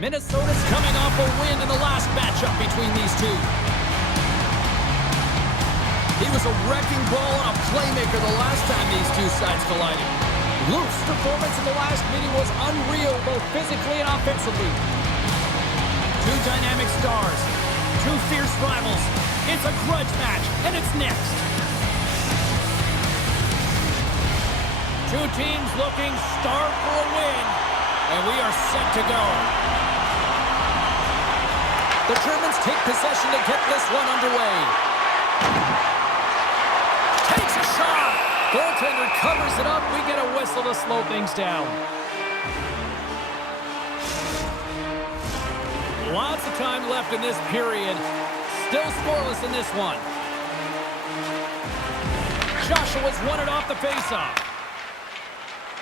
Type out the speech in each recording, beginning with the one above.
Minnesota's coming off a win in the last matchup between these two. He was a wrecking ball and a playmaker the last time these two sides collided. Loof's performance in the last meeting was unreal, both physically and offensively. Two dynamic stars, two fierce rivals. It's a grudge match, and it's next. Two teams looking starved for a win, and we are set to go. The Germans take possession to get this one underway. Takes a shot. Goaltender covers it up. We get a whistle to slow things down. Lots of time left in this period. Still scoreless in this one. Joshua's won it off the faceoff.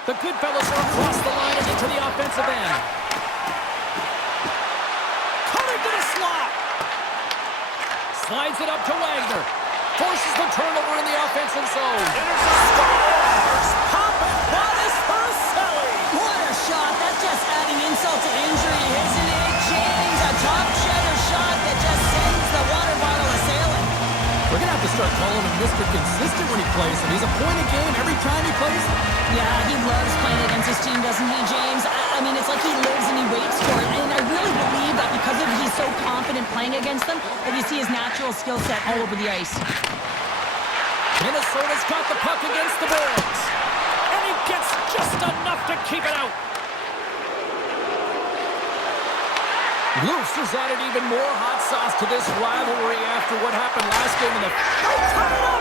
The Goodfellas are across the line and into the offensive end. Cutting to the slot. Slides it up to Wagner. Forces the turnover in the offensive zone. Scores! Pop and bodies for a Selly. What a shot. That's just adding insult to injury, isn't it, James? A top cheddar shot that just sends the water bottle a-sailing. We're going to have to start calling him Mr. Consistent when he plays him. He's a point a game every time he plays him. Yeah, he loves playing against his team, doesn't he, James? I mean, it's like he lives and he waits for it. And I really believe that because he's so confident playing against them, that you see his natural skill set all over the ice. Minnesota's got the puck against the boards. And he gets just enough to keep it out. Loofs has added even more hot sauce to this rivalry after what happened last game. They're tied up!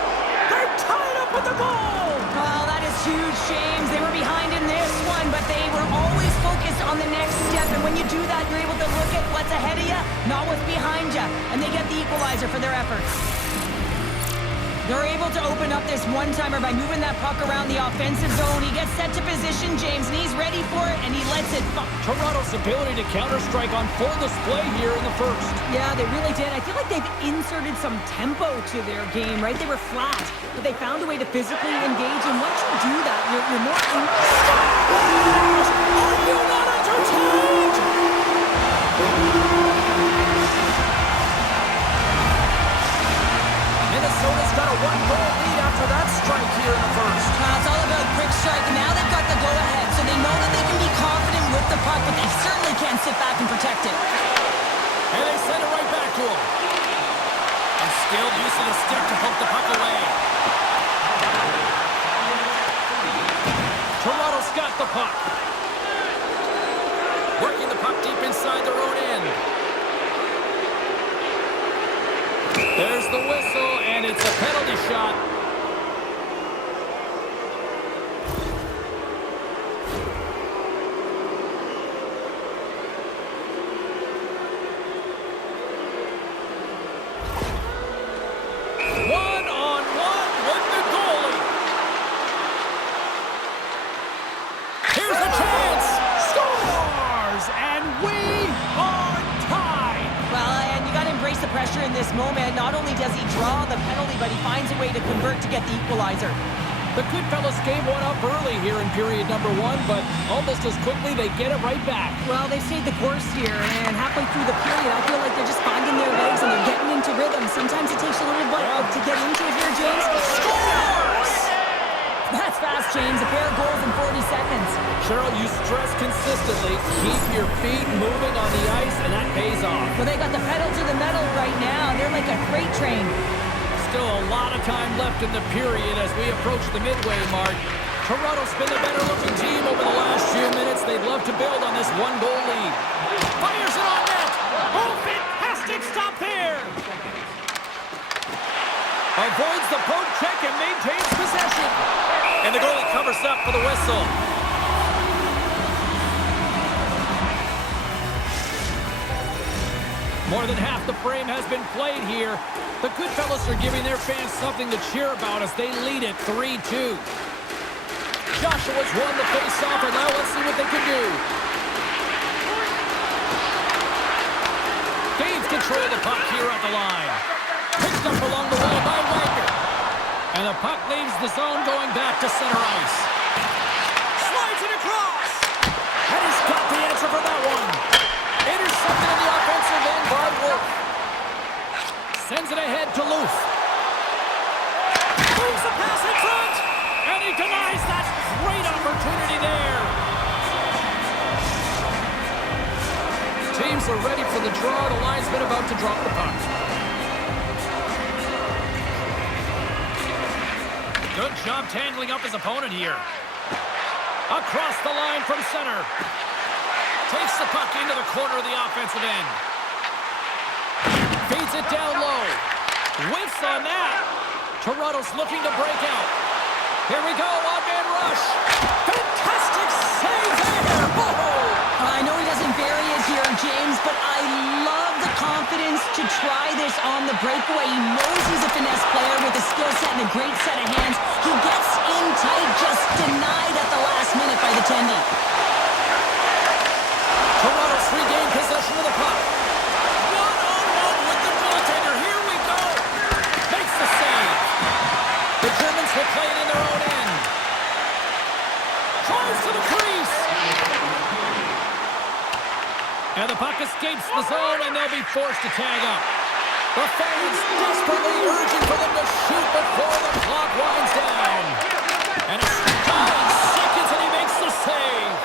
They're tied up with the goal! Well, that is huge, James. They were behind in this one, but they were always focused on the next step. And when you do that, you're able to look at what's ahead of you, not what's behind you. And they get the equalizer for their efforts. They're able to open up this one-timer by moving that puck around the offensive zone. He gets set to position, James, and he's ready for it, and he lets it fly. Toronto's ability to counter-strike on full display here in the first. Yeah, they really did. I feel like they've inserted some tempo to their game, right? They were flat, but they found a way to physically engage, and once you do that, you're more... Are you not entertained? Minnesota's got a one-goal lead after that strike here in the first. It's all about quick strike. Now they've got the go-ahead, so they know that they can be confident with the puck, but they certainly can't sit back and protect it. And they send it right back to him. And skilled use of the stick to poke the puck away. Toronto's got the puck. Working the puck deep inside their own end. There's the whistle, and it's a penalty shot. One-on-one with the goalie. Here's a chance. Scores, and we are tied. Well, and you got to embrace the pressure in this moment. Not only does he draw the penalty, but he finds a way to convert to get the equalizer. The Goodfellas gave one up early here in period number one, but almost as quickly they get it right back. Well, they've stayed the course here, and halfway through the period, I feel like they're just finding their legs and they're getting into rhythm. Sometimes it takes a little bit to get into it here, James. Scores! That's fast, James. A pair of goals in 40 seconds. Cheryl, you stress consistently, keep your feet moving on the ice, and that pays off. Well, they got the pedal to the metal right now. They're like a freight train. Still a lot of time left in the period as we approach the midway mark. Toronto's been the better-looking team over the last few minutes. They'd love to build on this one-goal lead. Fires it on net. Oh, fantastic stop there. Avoids the poke check and maintains possession. And the goalie covers up for the whistle. More than half the frame has been played here. The Goodfellas are giving their fans something to cheer about as they lead it 3-2. Joshua's won the face-off, and now let's see what they can do. Gains control of the puck here at the line. Picked up along the wall by Wagner. And the puck leaves the zone going back to center ice. Slides it across. And he's got the answer for that one. Sends it ahead to Loof. Moves the pass in front. And he denies that. Great opportunity there. Teams are ready for the draw. The linesman about to drop the puck. Good job tangling up his opponent here. Across the line from center. Takes the puck into the corner of the offensive end. Feeds it down low. Whiffs on that. Toronto's looking to break out. Here we go, one-man rush. Fantastic save there. I know he doesn't bury it here, James, but I love the confidence to try this on the breakaway. He knows he's a finesse player with a skill set and a great set of hands. He gets in tight, just denied at the last minute by the Tendy. Toronto's regained possession of the puck. One-on-one with the goaltender. Here we go. Makes the save. The Germans will play it in their own end. Drives to the crease. And the puck escapes the zone, and they'll be forced to tag up. The fans desperately urging for them to shoot before the clock winds down. And it's 9 seconds, and he makes the save.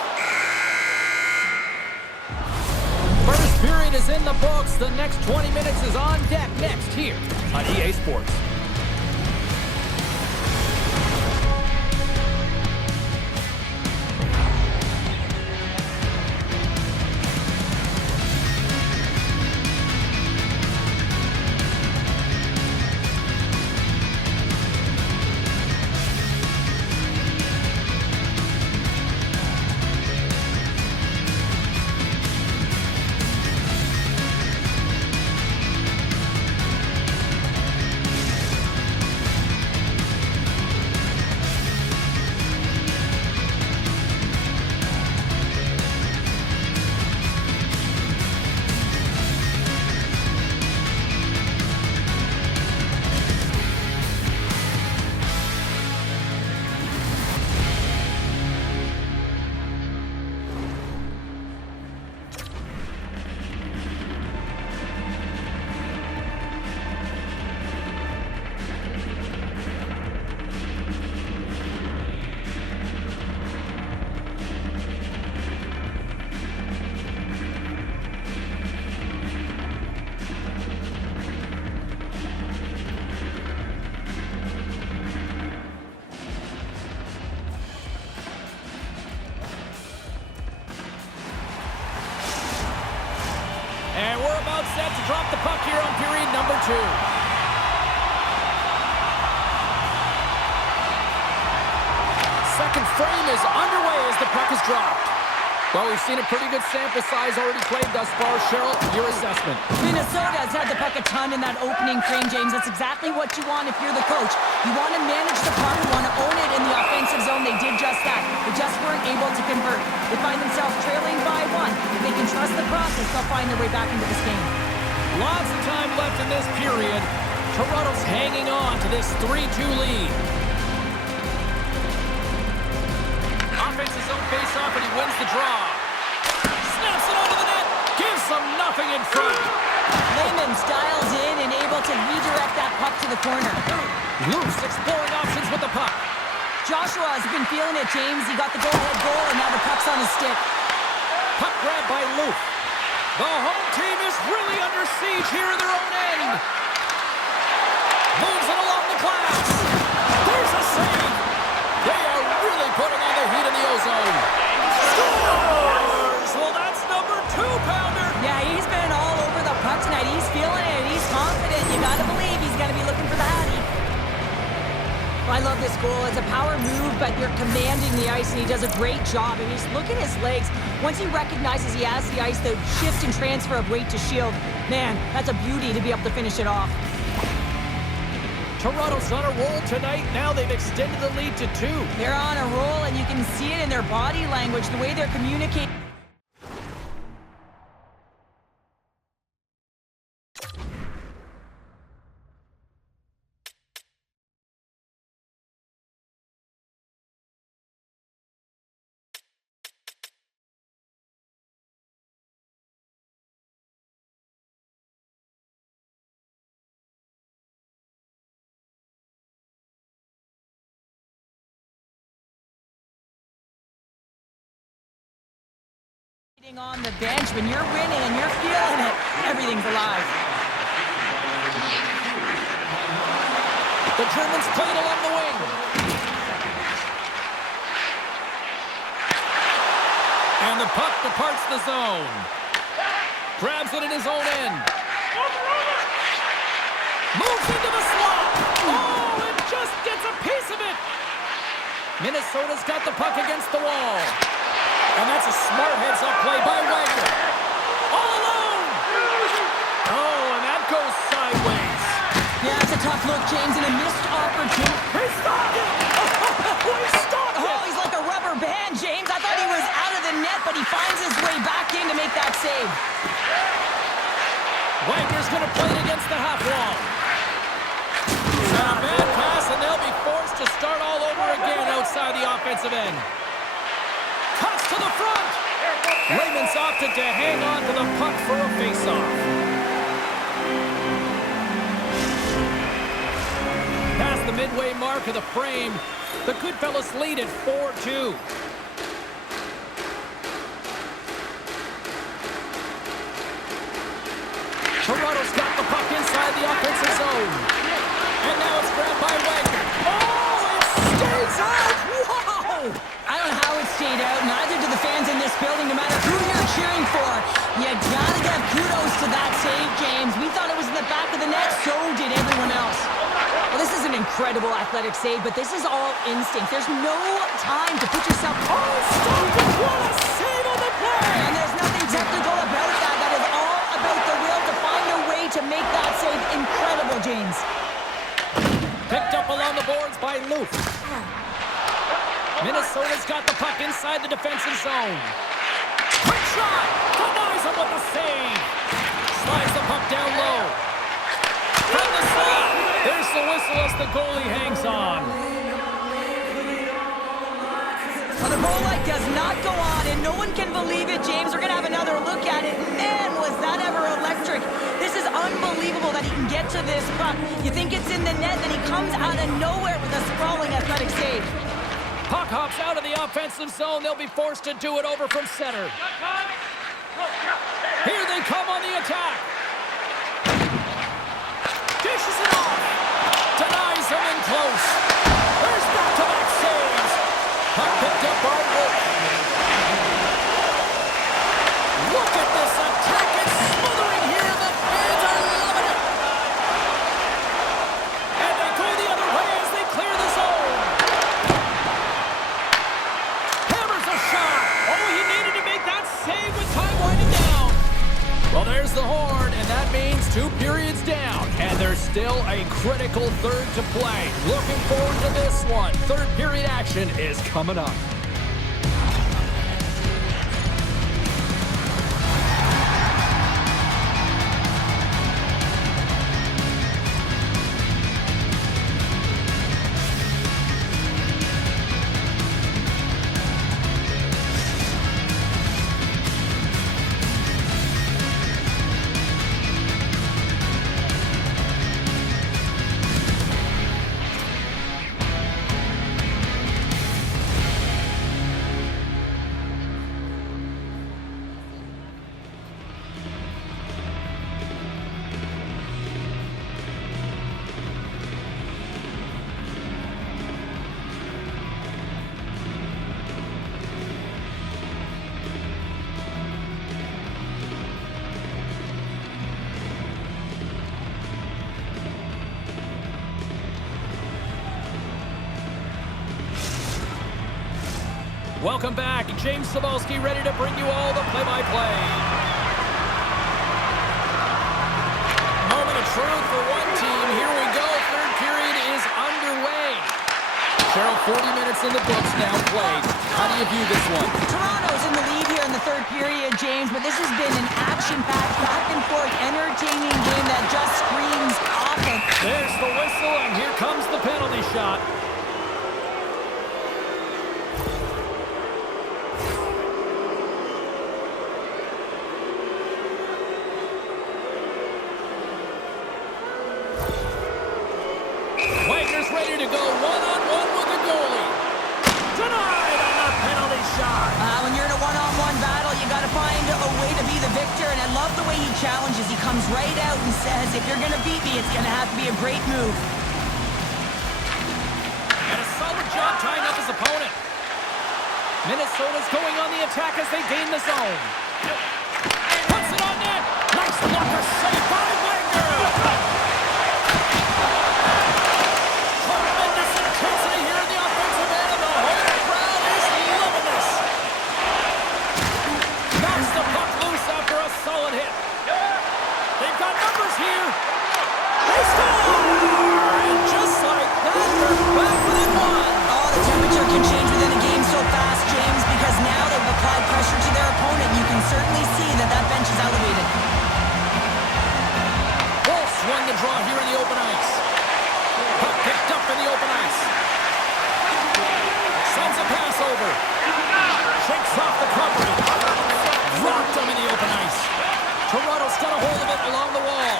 First period is in the books. The next 20 minutes is on deck next here on EA Sports. And we're about set to drop the puck here on period number 2. Second frame is underway as the puck is dropped. Well, we've seen a pretty good sample size already played thus far. Cheryl, your assessment. Minnesota's had the puck a ton in that opening frame, James. That's exactly what you want if you're the coach. You want to manage the puck, you want to own it in the offensive zone. They did just that. They just weren't able to convert. They find themselves trailing by 1. If they can trust the process, they'll find their way back into this game. Lots of time left in this period. Toronto's hanging on to this 3-2 lead. Offensive zone face-off, and he wins the draw. Snaps it onto the net. Gives them nothing in front. Layman dials in and able to redirect that puck to the corner. Loose exploring options with the puck. Joshua has been feeling it, James. He got the go-ahead goal, and now the puck's on his stick. Puck grab by Loof. The home team is really under siege here in their own end. Moves it along the glass. There's a save. They are really putting on the heat in the ozone. Scores! Well, that's number 2-pounder. Yeah, he's been all over the puck tonight. He's feeling it. He's confident. You got to believe he's going to be looking for the Hattie. I love this goal. It's a power move, but you're commanding the ice, and he does a great job. And just look at his legs. Once he recognizes he has the ice, the shift and transfer of weight to shield, man, that's a beauty to be able to finish it off. Toronto's on a roll tonight. Now they've extended the lead to 2. They're on a roll, and you can see it in their body language, the way they're communicating. On the bench, when you're winning and you're feeling it, everything's alive. The Germans played along the wing. And the puck departs the zone. Grabs it in his own end. Moves into the slot. Oh, and just gets a piece of it. Minnesota's got the puck against the wall. And that's a smart heads-up play by Wagner. All alone! Oh, and that goes sideways. Yeah, it's a tough look, James, and a missed opportunity. He stopped it! Oh, he stopped it! Oh, he's like a rubber band, James. I thought he was out of the net, but he finds his way back in to make that save. Wagner's going to play it against the half wall. And a bad pass, and they'll be forced to start all over again outside the offensive end. Cuts to the front. Raymond's opted to hang on to the puck for a face-off. Past the midway mark of the frame, the Goodfellas lead at 4-2. Toronto's got the puck inside the offensive zone. And now it's grabbed by Wagner. Oh, it stays out! Whoa! I don't know how it stayed out. Neither do the fans in this building, no matter who you're cheering for. You gotta give kudos to that save, James. We thought it was in the back of the net, so did everyone else. Well, this is an incredible athletic save, but this is all instinct. There's no time to put yourself... Oh, stop it! What a save on the play! And there's nothing technical about that. That is all about the will to find a way to make that save incredible, James. Picked up along the boards by Luke. Minnesota's got the puck inside the defensive zone. Quick shot! Denies him with the save. Slides the puck down low. From the slot. There's the whistle as the goalie hangs on. Well, the goal light does not go on, and no one can believe it, James. We're going to have another look at it. Man, was that ever electric. This is unbelievable that he can get to this puck. You think it's in the net, then he comes out of nowhere with a sprawling athletic save. Puck hops out of the offensive zone. They'll be forced to do it over from center. Here they come on the attack. Dishes it off. Denies him in close. There's back-to-back saves. Puck picked up by Wolf. Look at this attack. It's smothering here. The fans are loving it. And they go the other way as they clear the zone. Hammers a shot. Oh, he needed to make that save with time winding down. Well, there's the horn, and that means 2 periods down. And there's still a critical third to play. Looking forward to this one. Third period action is coming up. Welcome back. James Cybulski ready to bring you all the play-by-play. Moment of truth for one team. Here we go. Third period is underway. Cheryl, 40 minutes in the books now played. How do you view this one? Toronto's in the lead here in the third period, James, but this has been an action-packed, back-and-forth, entertaining game that just screams offense. There's the whistle, and here comes the penalty shot. Wagner's ready to go one-on-one with the goalie. Denied on the penalty shot. When you're in a one-on-one battle, you got to find love the way he challenges. He comes right out and says, if you're going to beat me, it's going to have to be a great move. And a solid job tying up his opponent. Minnesota's going on the attack as they gain the zone. Puts it on net. Nice blocker save by Wagner. Tremendous intensity here in the offensive end, and the whole crowd is loving this. Knocks the puck loose after a solid hit. They've got numbers here. They score! And just like that, they're back within one. Oh, the temperature can change within a game so fast, James, because now they've applied pressure to their opponent. You can certainly see that that bench is elevated. Wolves won the draw here in the open ice. Puck picked up in the open ice. Sends a pass over. Shakes off the property. Rocked him in the open ice. Toronto's got a hold of it along the wall.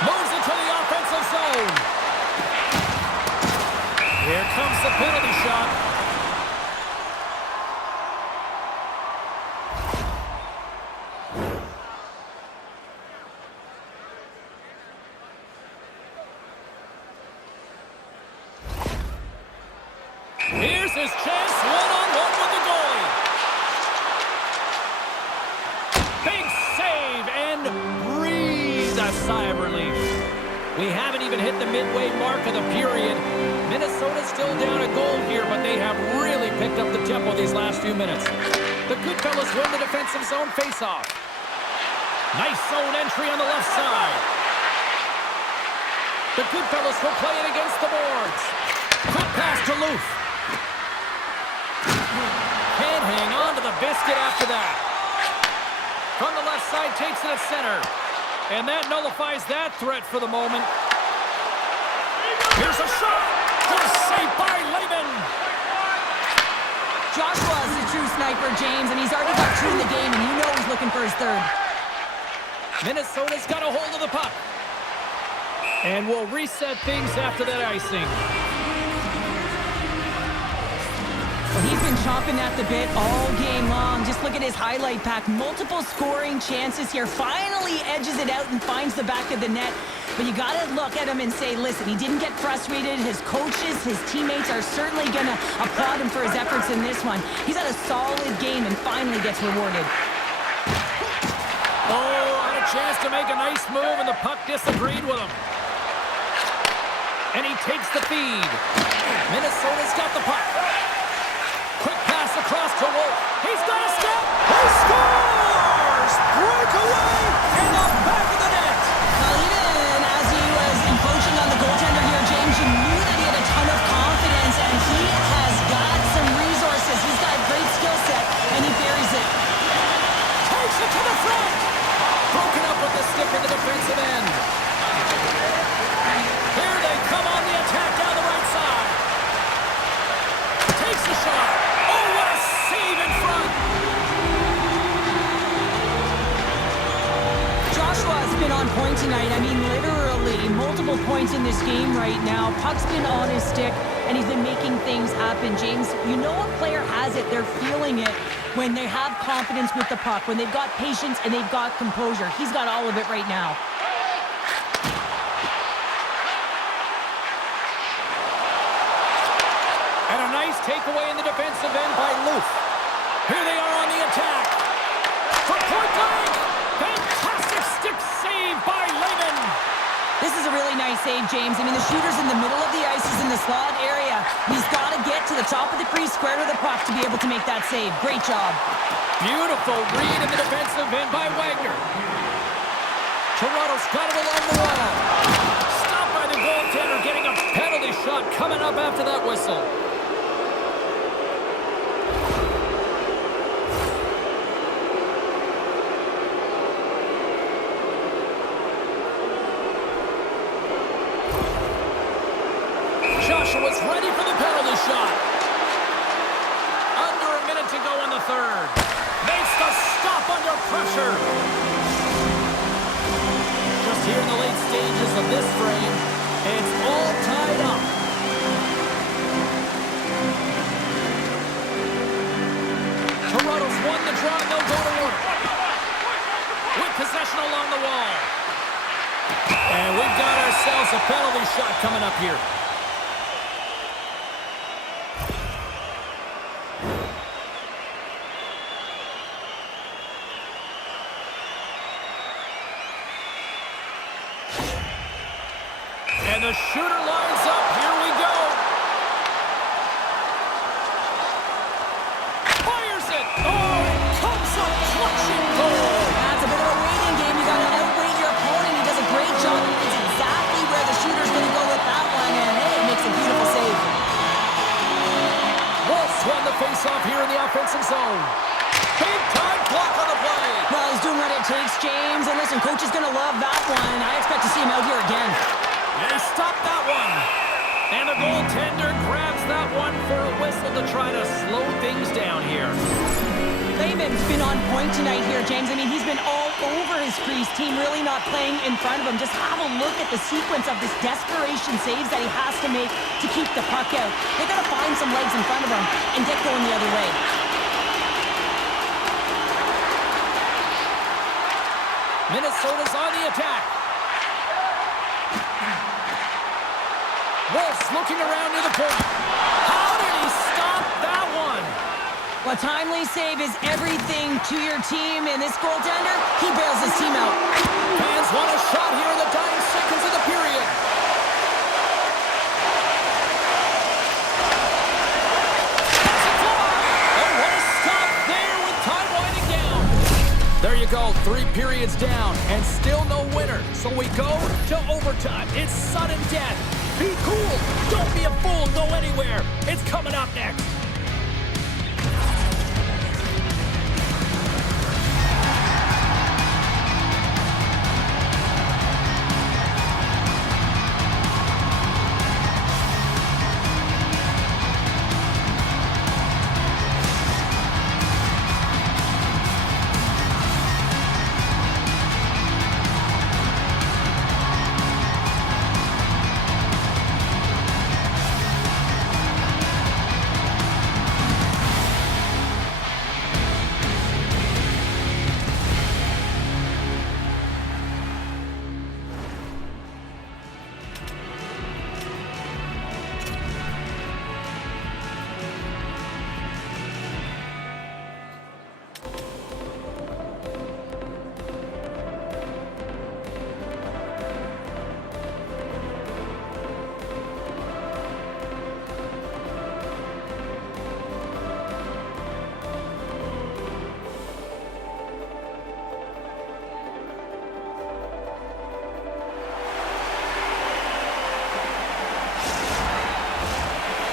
Moves into the offensive zone. Here comes the penalty shot. Here's his chance, one-on-one with the goalie. Big save, and breathe a sigh of relief. We haven't even hit the midway mark of the period. Minnesota's still down a goal here, but they have really picked up the tempo these last few minutes. The Goodfellas win the defensive zone faceoff. Nice zone entry on the left side. The Goodfellas will play it against the boards. Quick pass to Loof. Can't hang on to the biscuit after that. From the left side, takes it at center. And that nullifies that threat for the moment. Here's a shot. Good save by Lehman. Joshua is a true sniper, James, and he's already got two in the game, and you know he's looking for his third. Minnesota's got a hold of the puck. And we'll reset things after that icing. Well, he's been chomping at the bit all game long. Just look at his highlight pack. Multiple scoring chances here. Finally edges it out and finds the back of the net. But you got to look at him and say, listen, he didn't get frustrated. His coaches, his teammates are certainly going to applaud him for his efforts in this one. He's had a solid game and finally gets rewarded. Oh, had a chance to make a nice move, and the puck disagreed with him. And he takes the feed. Minnesota's got the puck. Quick pass across to Wolf. He's got a step. He scores! Breakaway in the back of the net. Well, even as he was encroaching on the goaltender here, James, you knew that he had a ton of confidence, and he has got some resources. He's got a great skill set, and he buries it. Takes it to the front. Broken up with the stick in the defensive end. Here they come on the attack down the right side. Takes the shot. Oh, what a save in front. Joshua has been on point tonight. I mean, literally multiple points in this game right now. Puck's been on his stick, and he's been making things happen. James, you know a player has it. They're feeling it when they have confidence with the puck, when they've got patience and they've got composure. He's got all of it right now. And a nice takeaway in the defensive end by Loof. Here they are on the attack. From point blank. Fantastic stick save by Lehman. This is a really nice save, James. I mean, the shooter's in the middle of the ice. He's in the slot area. He's got to get to the top of the crease, square to the puck to be able to make that save. Great job. Beautiful read in the defensive end by Wagner. Toronto's got it along the wall. Stopped by the goaltender, getting a penalty shot coming up after that whistle. Joshua's ready for the penalty shot. Under a minute to go in the third. Makes the stop under pressure. Just here in the late stages of this frame, it's all tied up. Toronto's won the draw, and they'll go to work. with possession along the wall. And we've got ourselves a penalty shot coming up here. And the shooter lines up. Here we go. Fires it. Oh, it comes up clutching goal. That's a bit of a waiting game. You got to outweight your opponent. He does a great job. He knows exactly where the shooter's going to go with that one, and hey, it makes a beautiful save. Wolves won the face-off here in the offensive zone. Big-time block on the play. Well, he's doing what it takes, James. And listen, coach is going to love that one. I expect to see him out here again. They stopped that one. And the goaltender grabs that one for a whistle to try to slow things down here. Lehman's been on point tonight here, James. I mean, he's been all over his crease team, really not playing in front of him. Just have a look at the sequence of this desperation saves that he has to make to keep the puck out. They got to find some legs in front of him and get going the other way. Minnesota's on the attack. Wolves looking around near the point. How did he stop that one? Well, a timely save is everything to your team, and this goaltender, he bails his team out. Fans want a shot here in the dying seconds of the period. That's a fly. Oh, what a stop there with time winding down. There you go, 3 periods down, and still no winner. So we go to overtime. It's sudden death. Be cool. Don't be a fool. Go anywhere. It's coming up next.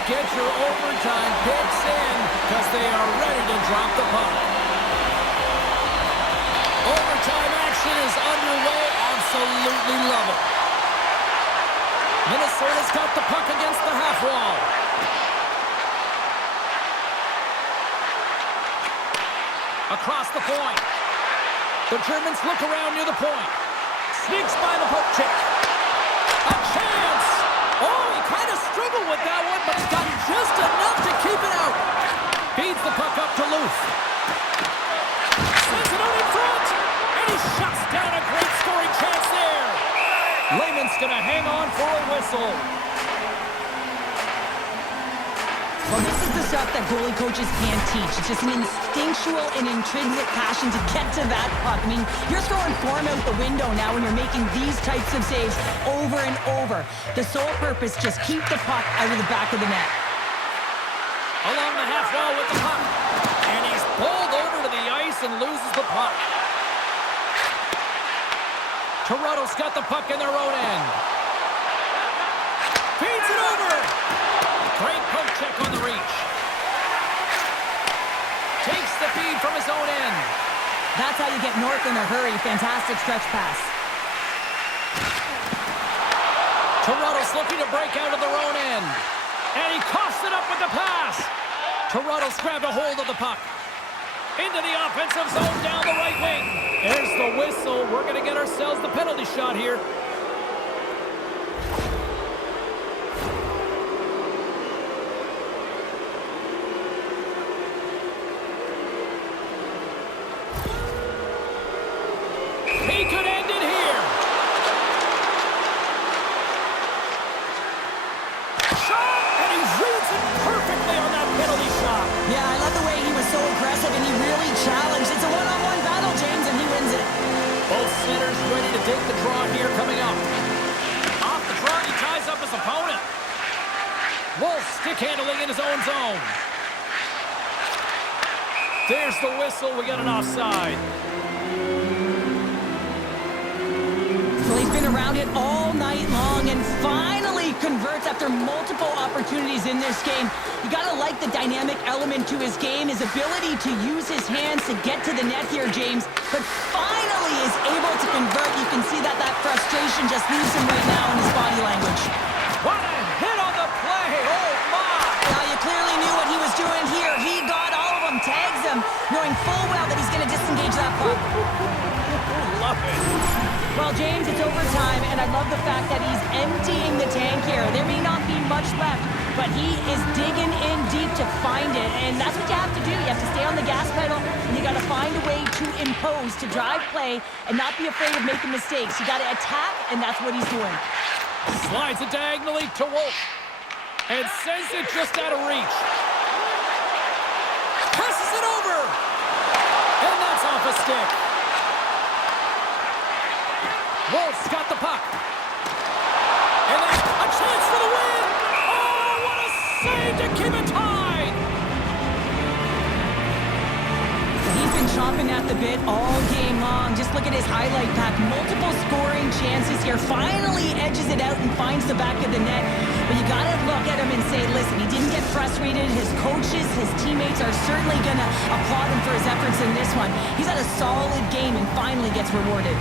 Get your overtime picks in because they are ready to drop the puck. Overtime action is underway. Absolutely love it. Minnesota's got the puck against the half wall. Across the point. The Germans look around near the point. Sneaks by the poke check. A chance! Oh, he kind of struggled with that one, but he's got just enough to keep it out. Feeds the puck up to Luth. Sends it out in front, and he shuts down a great scoring chance there. Lehman's going to hang on for a whistle. Well, this is the stuff that goalie coaches can't teach. It's just an instinctual and intrinsic passion to get to that puck. I mean, you're throwing form out the window now when you're making these types of saves over and over. The sole purpose, just keep the puck out of the back of the net. Along the half wall with the puck. And he's bowled over to the ice and loses the puck. Toronto's got the puck in their own end. Feeds it over. Great poke check on the reach. Takes the feed from his own end. That's how you get north in a hurry. Fantastic stretch pass. Toronto's looking to break out of their own end. And he coughs it up with the pass. Toronto's grabbed a hold of the puck. Into the offensive zone down the right wing. There's the whistle. We're going to get ourselves the penalty shot here. take the draw here coming up. Off the draw, he ties up his opponent. Wolf stick handling in his own zone. There's the whistle. We got an offside. Well, he's been around it all night long and finally converts after multiple opportunities in this game. You gotta like the dynamic element to his game, his ability to use his hands to get to the net here, James. But finally is able to convert. You can see that frustration just leaves him right now in his body language. What a hit on the play! Oh, my! Now, you clearly knew what he was doing here. He got all of them, tags them, knowing full well that he's gonna disengage that puck. Love it. Well, James, it's overtime, and I love the fact that he's emptying the tank here. There may not be much left, but he is digging in deep to find it, and that's what you have to do. You have to stay on the gas pedal, and you got to find a way to impose, to drive play, and not be afraid of making mistakes. You got to attack, and that's what he's doing. Slides it diagonally to Wolf, and sends it just out of reach. Passes it over, and that's off a stick. Wolf's got the puck. And then a chance for the win! Oh, what a save to keep it tied! He's been chomping at the bit all game long. Just look at his highlight pack. Multiple scoring chances here. Finally edges it out and finds the back of the net. But you got to look at him and say, listen, he didn't get frustrated. His coaches, his teammates are certainly going to applaud him for his efforts in this one. He's had a solid game and finally gets rewarded.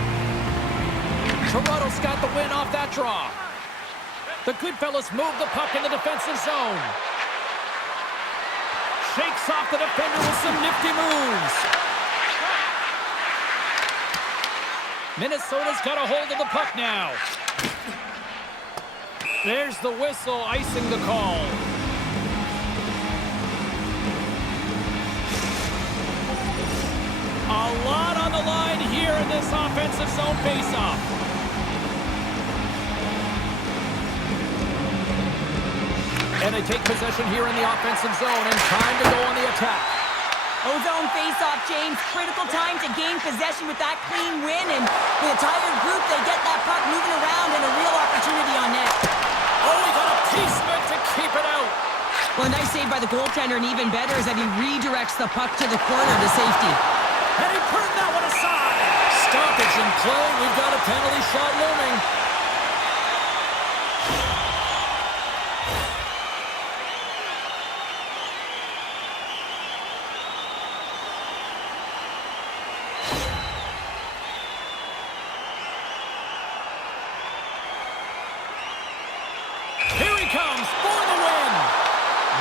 Toronto's got the win off that draw. The Goodfellas move the puck in the defensive zone. Shakes off the defender with some nifty moves. Minnesota's got a hold of the puck now. There's the whistle, icing the call. A lot on the line here in this offensive zone faceoff. And they take possession here in the offensive zone, and time to go on the attack. Ozone face-off, James. Critical time to gain possession with that clean win, and with a tired group, they get that puck moving around and a real opportunity on net. Oh, he got a piece meant to keep it out. Well, a nice save by the goaltender, and even better is that he redirects the puck to the corner to safety. And he turned that one aside. Stoppage in play. We've got a penalty shot looming. Here he comes for the win.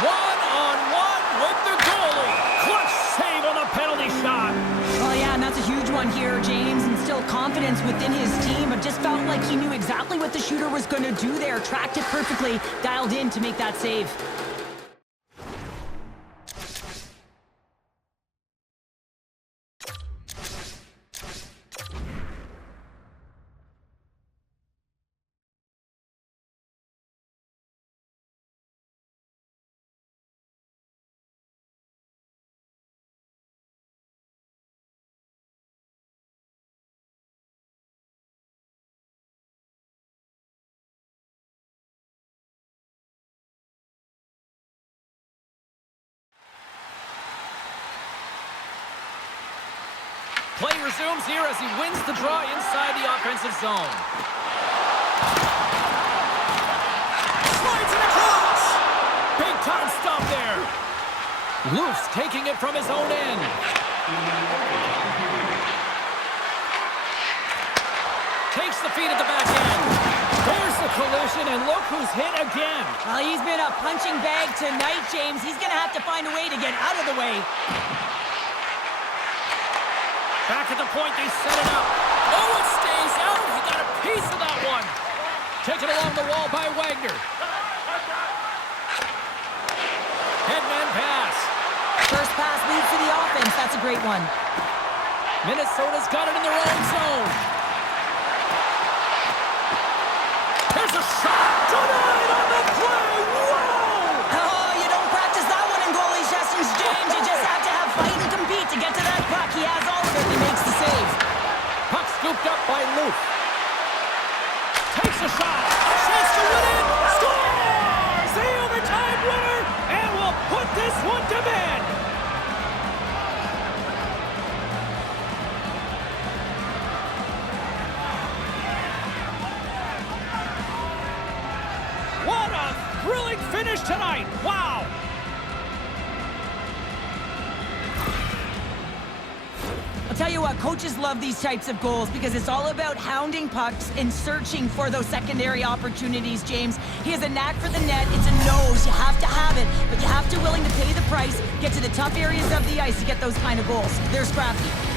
One-on-one with the goalie. Clutch save on the penalty shot. Well, yeah, and that's a huge one here, James, and still confidence within his team. It just felt like he knew exactly what the shooter was going to do there, tracked it perfectly, dialed in to make that save. Play resumes here as he wins the draw inside the offensive zone. Slides it across! Big time stop there. Loose taking it from his own end. Takes the feed at the back end. There's the collision, and look who's hit again. Well, he's been a punching bag tonight, James. He's going to have to find a way to get out of the way. Back at the point, they set it up. Oh, it stays out. He got a piece of that one. Taken along the wall by Wagner. Headman pass. First pass leads to the offense. That's a great one. Minnesota's got it in their own zone. There's a shot. Denied on the play. Whoa! Oh, you don't practice that one in goalie sessions, James. You just have to have fight and compete to get to that puck. He has all of it. He makes the save. Puck scooped up by Luke. I'll tell you what, coaches love these types of goals because it's all about hounding pucks and searching for those secondary opportunities, James. He has a knack for the net. It's a nose. You have to have it, but you have to willing to pay the price, get to the tough areas of the ice to get those kind of goals. They're scrappy.